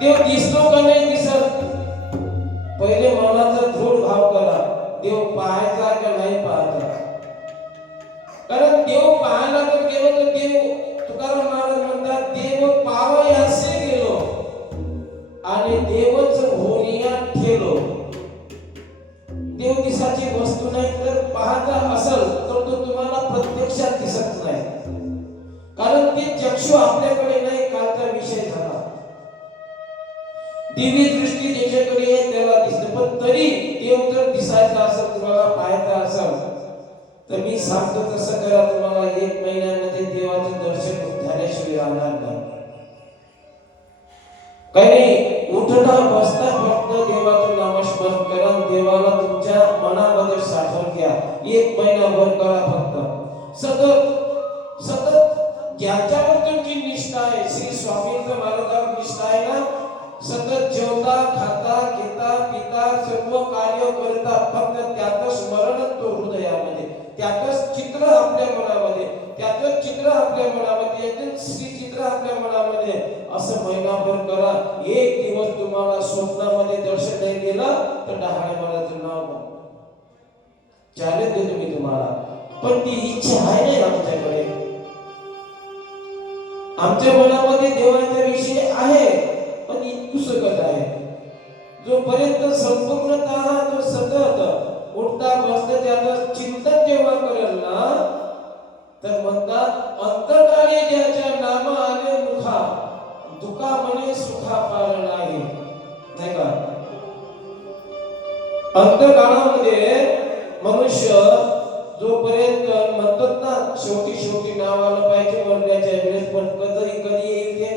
देव दिसतो का नाही दिसत. पहिले मनाचा दृढ भाव करा. देव पाहायचा का नाही पाहायचा? कारण देव पाहायला तर केवळ तर देव तुकाराम महाराज म्हणतात देव तर मी सांगतो तसं करा तुम्हाला एक महिन्यामध्ये देवाचे दर्शन झाल्याशिवाय राहणार नाही. काही उठता बसता फक्त देवाचं नामस्मरण करा देवाला तुमच्या मनामध्ये साठवून घ्या एक महिनाभर करा फक्त. सतत सतत ज्याच्यावर तुमची निष्ठा आहे. श्री स्वामींचं महाराजांवर निष्ठा आहे ना? सतत जेवता खाता घेता पिता सर्व कार्य करता. फक्त त्याचं स्मरण तो हृदयामध्ये. त्यातच चित्र आपल्या मनामध्ये त्यातच चित्र आपल्या मनामध्ये यातच श्री चित्र आपल्या मनामध्ये. असं महिनाभर करा. एक दिवस तुम्हाला स्वप्नामध्ये दर्शन नाही गेलं तर डहाळे महाराजचं नाव चालेल देतो मी तुम्हाला. पण ती इच्छा आहे नाही आमच्याकडे. आमच्या मनामध्ये देवाचा विषय आहे पण इतकुसकत आहे जोपर्यंत संपूर्णतः तो सतत उठता बसता त्याचं चिंतन अंतकाळामध्ये मनुष्य जोपर्यंत म्हणतात ना शेवटी शेवटी नाव आलं पाहिजे मरण्याच्या वेळेस पण कधी कधी येईल ते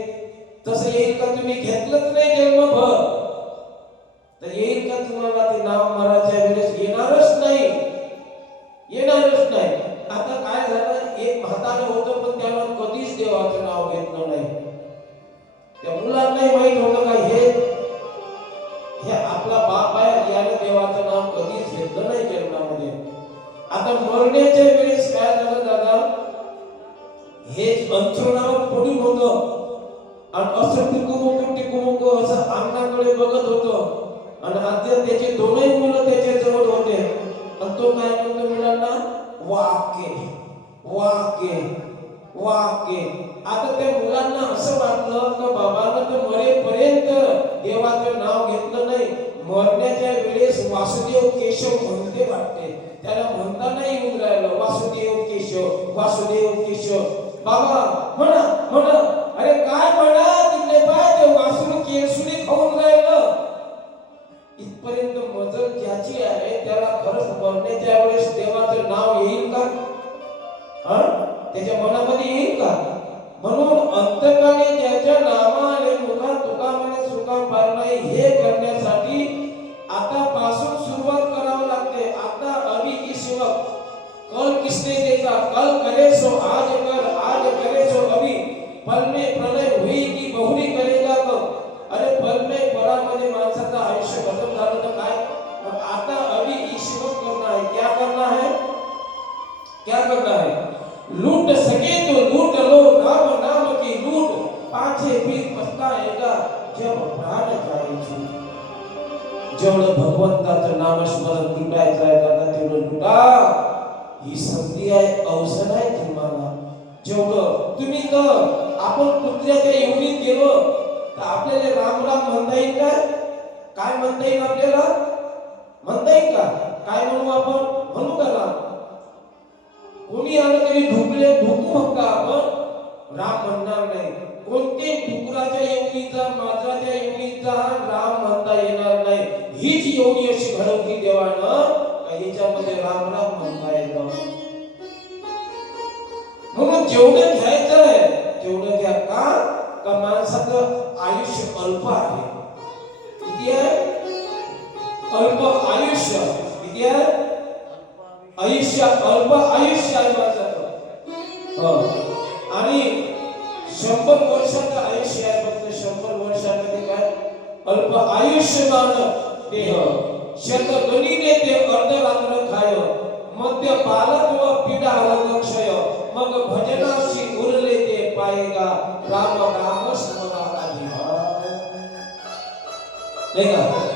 तसं येईल का तुम्ही घेतलंच नाही जन्मभर? तर येईल का तुम्हाला ते नाव मराच्या वेळेस? येणारच नाही. येणारच नाही. आता काय झालं? एक म्हातारं होतं पण त्याला कधीच देवाचं नाव घेतलं नाही. त्या मुलांनाही माहीत होतं काही. मरण्याच्या वेळेस काय झालं दादा? हे अंथरुणावर पडून होत आणि असं टिकूमुकू टिकूमुकू असं अंगणाकडे बघत होत. आणि आता त्याचे दोनही मुलं त्याच्याजवळ होते. आणि तो काय म्हणतो मुलांना वाके वाके वाके. आता त्या मुलांना असं वाटलं का बाबांना तर मरेपर्यंत देवाचं नाव घेतलं नाही. मरण्याच्या वेळेस वासुदेव केशव म्हणते वाटते. त्याला म्हणताना नाही वासुदेव केशव बाबा म्हणा म्हणा. अरे काय म्हणा? तिकडे पाय ते वासून केसुरी खाऊन राहिलं. इथपर्यंत मजल ज्याची आहे त्याला खरंच मरण्याच्या वेळेस देवाचं नाव येईल का? हा? त्याच्या मनामध्ये येईल का? म्हणून अंतकाळी ज्याच्या नामाने मुखात तुका म्हणे सुका पार नाही हे करण्यासाठी आता कल करे सो आज कर आज करे सो अभी पल में प्रलय हुई की बहुरी करेगा कब? अरे पल में परामध्ये माणसाचं आयुष्य खतम झालं तर काय मग आता अभी ईश्वर करना है। क्या करना है? क्या करना है? लूट सके तो लूट लो राम नाम की लूट। पाछे फिर पछताएगा जब प्राण जाए जेवढं भगवंताचं नामस्मरण लुटायचं आहे दादा तेवढं लुटा। ही संधी आहे अवसर आहे तुम्हाला. जेवढं तुम्ही तर आपण कुत्र्याच्या एवढीत गेलो तर आपल्याला राम राम म्हणता येईल काय काय म्हणता येईल आपल्याला? म्हणता येईल का? काय म्हणू आपण? म्हणू का राम? कोणी आलं तरी ढुकले ढुकू का आपण? राम म्हणणार नाही. कोणते डुकराच्या एवढीचा मात्राच्या एवढीचा राम म्हणता येणार नाही. हीच योगी अशी घडवली देवानं. याच्यामध्ये राम राम म्हणता येतं. म्हणून जेवढं घ्यायचं आहे तेवढं घ्या. का? का माणसाचं आयुष्य अल्प आहे? किती आहे? अल्प आयुष्य. किती आहे? आयुष्य अल्प आयुष्य आहे माणसाचं. हो. आणि शंभर वर्षाचं आयुष्य आहे फक्त शंभर वर्षामध्ये काय? अल्प आयुष्यमान देह. શત બનીને તે અર્ધરાત્ર ખાયો મધ્ય પાલક પીડા રોગ ક્ષય. મગ ભજનાશી ઉરલે તે પાયેગા. રામ નામ સ્મરણાધિ લેગા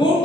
Nun,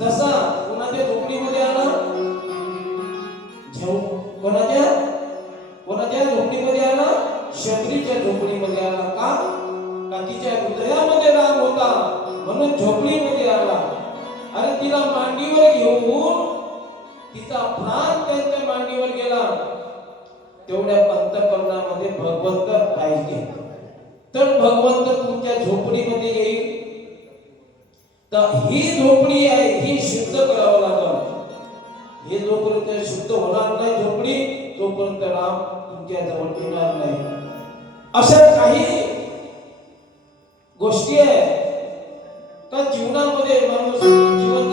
तसा कोणाच्या झोपडीमध्ये आला? झेव कोणाच्या? कोणाच्या झोपडीमध्ये आला? शबरीच्या झोपडीमध्ये आला का? का तिच्या हृदयामध्ये राम होता. म्हणून झोपडीमध्ये आला. अरे तिला मांडीवर घेऊन तिचा प्राण त्यांच्या मांडीवर गेला. तेवढ्या पंतप्रधानामध्ये भगवंत पाहिजे तर भगवंत तुमच्या झोपडीमध्ये येईल? ही झोपडी आहे ही शुद्ध करावं लागल. हे जोपर्यंत शुद्ध होणार नाही झोपडी तोपर्यंत राम तुमच्या जवळ येणार नाही. अशा काही गोष्टी आहेत. का जीवनामध्ये माणूस जीवन